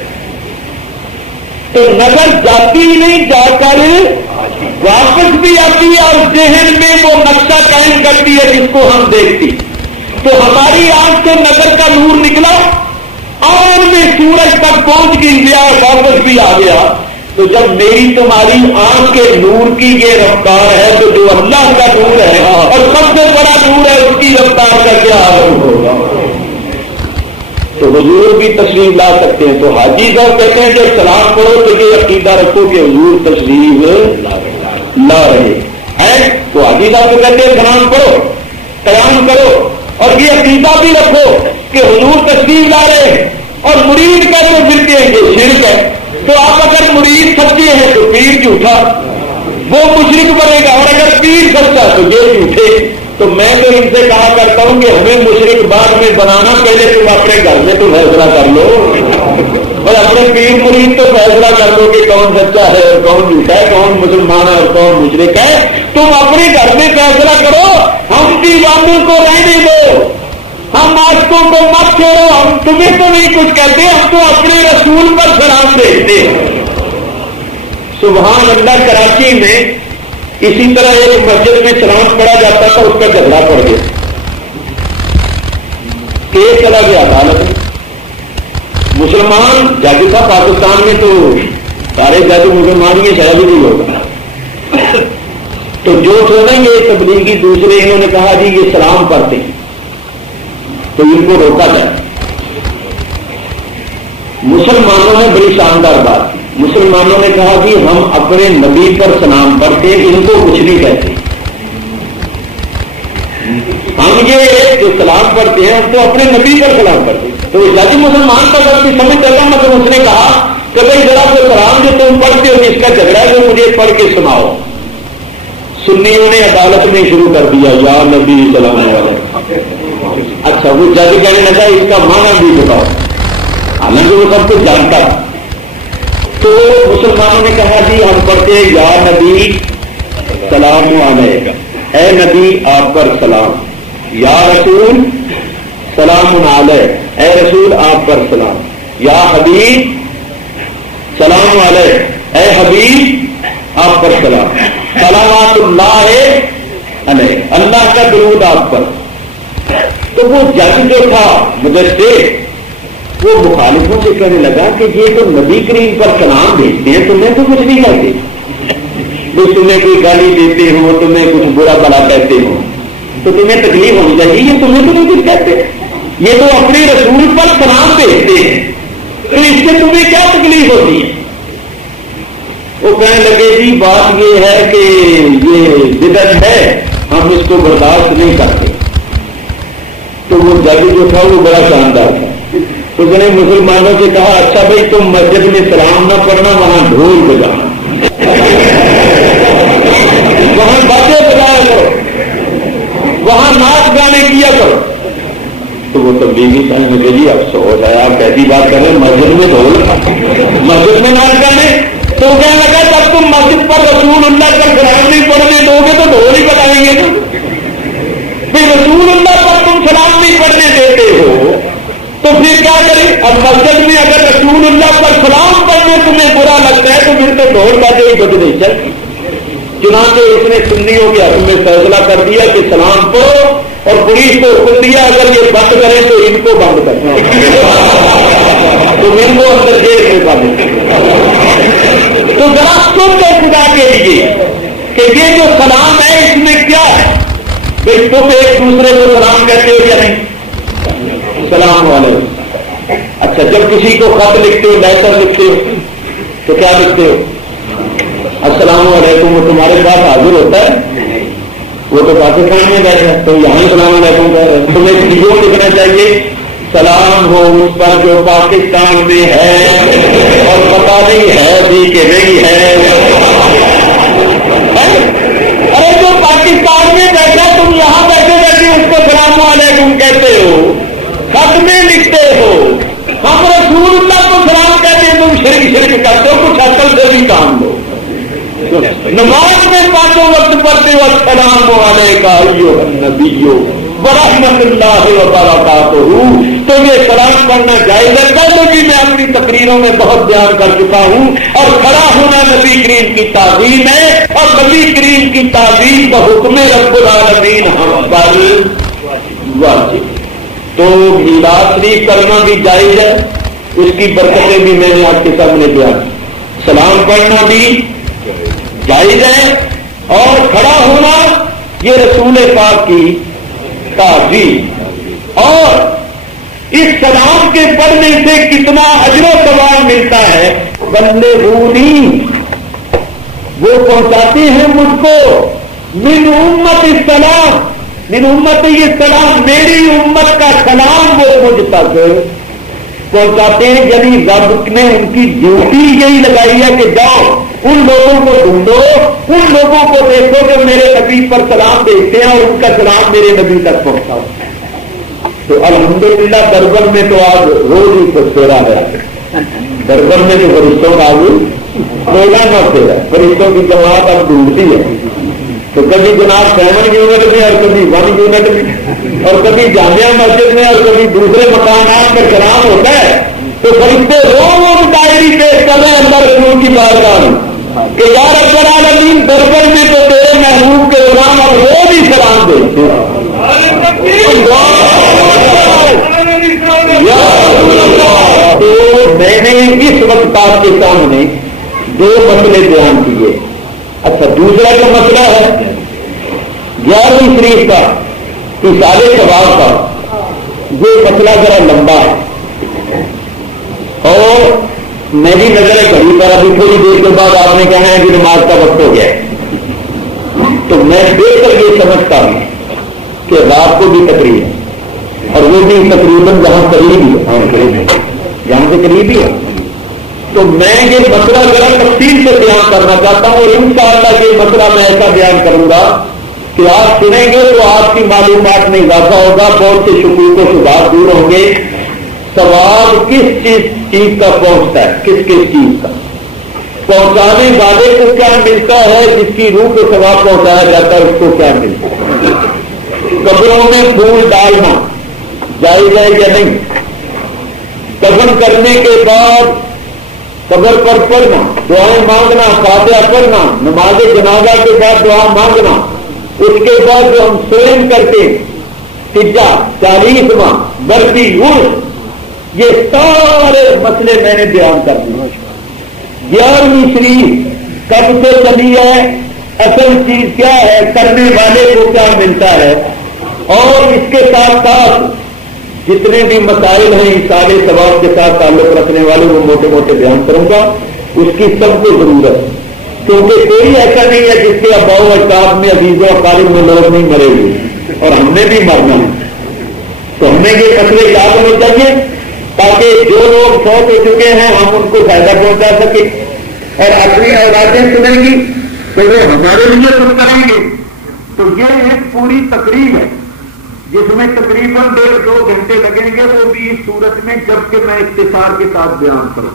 تو نظر جاتی ہی نہیں، جا کر واپس بھی آتی ہے اور ذہن میں وہ نقشہ قائم کرتی ہے جس کو ہم دیکھتی. تو ہماری آنکھ سے نظر کا نور نکلا اور میں سورج تک پہنچ گیا، واپس بھی آ گیا. تو جب میری تمہاری آنکھ کے نور کی یہ رفتار ہے تو جو اللہ کا نور ہے اور سب سے بڑا نور ہے اس کی رفتار کا کیا حال ہوگا. تو حضور بھی تشریف لا سکتے ہیں. تو حاجی صاحب کہتے ہیں جب سلام پڑھو تو یہ عقیدہ رکھو کہ حضور تشریف لا رہے ہیں. تو حاجی صاحب کو کہتے ہیں سلام پڑھو، قیام کرو اور یہ عقیدہ بھی رکھو کہ حضور تشریف لا رہے ہیں. اور مرید کیسے ملتے ہیں؟ یہ شرک ہے. تو آپ اگر مرید سچے ہیں تو پیر جھوٹا، وہ مشرک بنے گا، اور اگر پیر سچا تو یہ جھوٹے. تو میں تو ان سے کہا کرتا ہوں کہ ہمیں مشرک بعد میں بنانا، پہلے تم اپنے گھر میں تو فیصلہ کر لو، اور اپنے پیر مرید تو فیصلہ کر لو کہ کون سچا ہے اور کون جھوٹا ہے، کون مسلمان ہے اور کون مشرک ہے. تم اپنے گھر میں فیصلہ کرو. ہم دیوانوں کو رہنے دو، ہم عاشقوں کو مت چھوڑو. ہم تمہیں تو نہیں کچھ کہتے، ہم تو اپنے رسول پر سلام بھیجتے ہیں. سبحان اللہ. کراچی میں اسی طرح ایک مسجد میں سلام پڑھا جاتا تھا، اس کا جھگڑا پڑ گیا، کیس چلا گیا عدالت میں. مسلمان جج تھا پاکستان میں، تو سارے جج مسلمان یہ شاید ہی نہیں ہوگا. تو جو سنیں گے تبلیغی دوسرے، انہوں نے کہا جی یہ سلام پڑھتے ہیں تو ان کو روکا جائے. مسلمانوں نے بڑی شاندار بات کی. مسلمانوں نے کہا کہ ہم اپنے نبی پر سلام پڑھتے ہیں، ان کو کچھ نہیں کہتے. ہم یہ جو سلام پڑھتے ہیں ہم تو اپنے نبی پر سلام پڑھتے ہیں. تو جج مسلمان کا غلطی سمجھ چلتا، مطلب اس نے کہا کہ بھائی ذرا وہ سلام جو تم پڑھتے ہو اس کا جھگڑا ہے جو مجھے پڑھ کے سناؤ. سنیوں نے عدالت میں شروع کر دیا یا نبی سلام علیہ. اچھا وہ جج کہنے لگا اس کا معنی بھی بتاؤ، حالانکہ وہ سب کچھ جانتا. تو مسلمانوں نے کہا جی ہم پڑھتے ہیں یا نبی سلام علیہ، اے نبی آپ پر سلام. یا رسول سلام علیہ، اے رسول آپ پر سلام. یا حبیب سلام علیہ، اے حبیب آپ پر سلام. سلامات اللہ علیہ، اللہ کا درود آپ پر. تو وہ جج جو تھا مجسد وہ مخالفوں سے کہنے لگا کہ یہ تو نبی کریم پر سلام بھیجتے ہیں، تمہیں تو کچھ نہیں کہتے. وہ تمہیں کوئی گالی دیتے ہو، تمہیں کچھ برا بلا کہتے ہو تو تمہیں تکلیف ہونی چاہیے. یہ تمہیں تو نہیں کچھ کہتے، یہ تو اپنے رسول پر سلام بھیجتے ہیں، تو اس سے تمہیں کیا تکلیف ہوتی ہے؟ وہ کہنے لگے جی بات یہ ہے کہ یہ بدعت ہے، ہم اس کو برداشت نہیں کرتے. تو وہ جج جو تھا وہ بڑا شاندار تھا. اس نے مسلمانوں سے کہا اچھا بھائی تم مسجد میں سلام نہ پڑھنا، وہاں ڈھول بجانا، وہاں باتیں بجایا کرو، وہاں ناچ گانے کیا کرو. تو وہ تبلیغی صاحب نے کہا جی افسوس ہے آپ ایسی بات کر رہے ہیں، مسجد میں ڈھول، مسجد میں ناچ گانے. تو کہنے لگا جب تم مسجد پر رسول اللہ کا سلام نہیں پڑھنے دو گے تو ڈھول ہی بجائیں گے. پھر رسول اللہ پر تم سلام نہیں پڑھنے دیتے ہو تو پھر کیا کریں؟ اب مسجد میں اگر رسول اللہ پر سلام پڑھنے تمہیں برا لگتا ہے تو پھر تو ڈھول بجے ہی بج نہیں چلتی. چنانچہ اس نے سنیوں کے حق میں فیصلہ کر دیا کہ سلام پڑھو، اور پولیس کو حکم دیا اگر یہ بند کریں تو ان کو بند کریں، تو ان کو اندر جیل میں بند کریں. تو ذرا سن کے خدا کے لیے کہ یہ جو سلام ہے اس میں کیا ہے. بھائی تم ایک دوسرے کو سلام کہتے ہو یا نہیں؟ سلام علیکم. اچھا جب کسی کو خط لکھتے ہو، لیٹر لکھتے ہو تو کیا لکھتے ہو؟ السلام علیکم. وہ تمہارے پاس حاضر ہوتا ہے؟ وہ تو پاکستان میں بیٹھا ہے، تو یہاں سلام علیکم کہہ رہے ہیں. تمہیں کیوں لکھنا چاہیے؟ سلام ہو اس پر جو پاکستان میں ہے اور پتا نہیں ہے بھی کہ نہیں ہے. ارے جو پاکستان میں بیٹھا تم یہاں بیٹھے بیٹھے اس کو سلام علیکم کہتے ہو، خط میں لکھتے ہو. ہم رسول اللہ کو سلام کہتے ہیں، تم شرک کرتے ہو. کچھ عقل سے بھی کام لو. نماز میں پانچوں وقت پڑھتے ہو السلام علیکم ایھا النبی ورحمۃ اللہ وبرکاتہ. تو یہ سلام پڑھنا جائز ہے. تو جی میں اپنی تقریروں میں بہت بیان کر چکا ہوں. اور کھڑا ہونا نبی کریم کی تعظیم ہے، اور نبی کریم کی تعظیم بحکم رب العالمین ہم پر واجب. تو میلاد شریف کرنا بھی جائز ہے، اس کی برکتیں بھی میں نے آپ کے سامنے بیان. سلام پڑھنا بھی جائز ہے، اور کھڑا ہونا یہ رسول پاک کی تعظیم. اور اس سلام کے پڑھنے سے کتنا اجر و ثواب ملتا ہے. بندے رونی وہ پہنچاتے ہیں مجھ کو من امت السلام، من امت یہ سلام، میری امت کا سلام وہ مجھ تک پہنچاتے ہیں. یعنی رب نے ان کی ڈیوٹی یہی لگائی ہے کہ جاؤ ان لوگوں کو ڈھونڈو، ان لوگوں کو دیکھو جو میرے نبی پر سلام بھیجتے ہیں اور ان کا سلام میرے نبی تک پہنچتا ہے. تو الحمدللہ دربن میں تو آج روز ہی پھیرا ہے. دربن میں جو فرشتوں کا آج روزانہ پھیرا، فرشتوں کی جماعت اب ڈھونڈتی ہے. تو کبھی جناب 7 یونٹ میں اور کبھی 1 یونٹ میں اور کبھی جامعہ مسجد میں اور کبھی دوسرے مقامات پر سلام ہوتا ہے. تو فرشتے روز ڈائری پیش کر رہے ہیں اللہ رسول کی بارگاہ میں کہ یا رب العالمین دربن میں تو تیرے محبوب کے غلام اب روز ہی سلام دیتے ہیں. تو میں نے اس وقت آپ کے سامنے 2 مسئلے بیان کیے. اچھا، دوسرا جو مسئلہ ہے 11ویں شریف کا ایصال ثواب کا، یہ مسئلہ ذرا لمبا ہے اور میری نظر گھڑی پر ابھی تھوڑی دیر کے بعد آپ نے کہا ہے کہ نماز کا وقت ہو گیا ہے. تو میں دیکھ کر یہ سمجھتا ہوں کہ رات کو بھی تقریب ہے اور وہ بھی تقریباً جہاں قریب ہی ہے، جہاں سے قریب ہی ہے. تو میں یہ مسئلہ ذرا تفصیل سے بیان کرنا چاہتا ہوں اور انشاءاللہ یہ مسئلہ میں ایسا بیان کروں گا کہ آپ سنیں گے تو آپ کی معلومات میں اضافہ ہوگا، بہت سے شکوک و شبہات دور ہوں گے. ثواب کس چیز کا پہنچتا ہے، کس چیز کا پہنچانے والے کو کیا ملتا ہے، جس کی روح کو ثواب پہنچایا جاتا ہے اس کو کیا ملتا ہے. قبروں میں پھول ڈالنا جائز ہے یا نہیں؟ دفن کرنے کے بعد قبر پر پڑھنا، دعائیں مانگنا، فاتحہ پڑھنا، نماز جنازہ کے بعد دعا مانگنا، اس کے بعد جو ہم سوئم کرتے تجا 40واں برسی عرس، یہ سارے مسئلے میں نے بیان کر دیے. 11ویں شریف کب سے چلی ہے، اصل چیز کیا ہے، کرنے والے کو کیا ملتا ہے، اور اس کے ساتھ ساتھ جتنے بھی مسائل ہیں ایصال ثواب کے ساتھ تعلق رکھنے والے وہ موٹے موٹے بیان کروں گا. اس کی سب کو ضرورت ہے کیونکہ کوئی ایسا نہیں ہے جس کے اباؤ اجداد میں عزیزوں اقارب میں لوگ نہیں مرے ہوئے اور ہم نے بھی مرنا ہے. تو ہمیں یہ مسئلے یاد ہونے چاہیے تاکہ جو لوگ فوت ہو چکے ہیں ہم ان کو فائدہ پہنچا سکیں اور اپنی اولادیں سنیں گی تو وہ ہمارے لیے کچھ کریں گے. تو یہ ایک پوری تقریب ہے جس میں تقریباً 1.5-2 گھنٹے لگیں گے، وہ بھی اس صورت میں جبکہ میں اختصار کے ساتھ بیان کروں.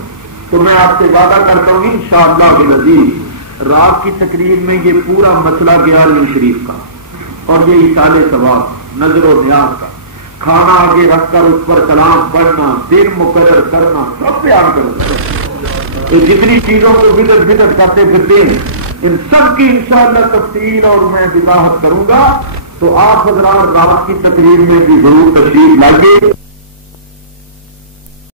تو میں آپ سے وعدہ کرتا ہوں انشاءاللہ بالعزیز رات کی تقریب میں یہ پورا مسئلہ 11ویں شریف کا اور یہ ایصال ثواب، نظر و نیاز کا، کھانا آگے رکھ کر اس پر کلام پڑھنا، دن مقرر کرنا، سب بیان کرنا. تو جتنی چیزوں کو بدت کرتے پھرتے ہیں ان سب کی انشاءاللہ تفصیل اور میں وضاحت کروں گا. تو آپ حضرات رات کی تقریر میں بھی ضرور تشریف لائیے.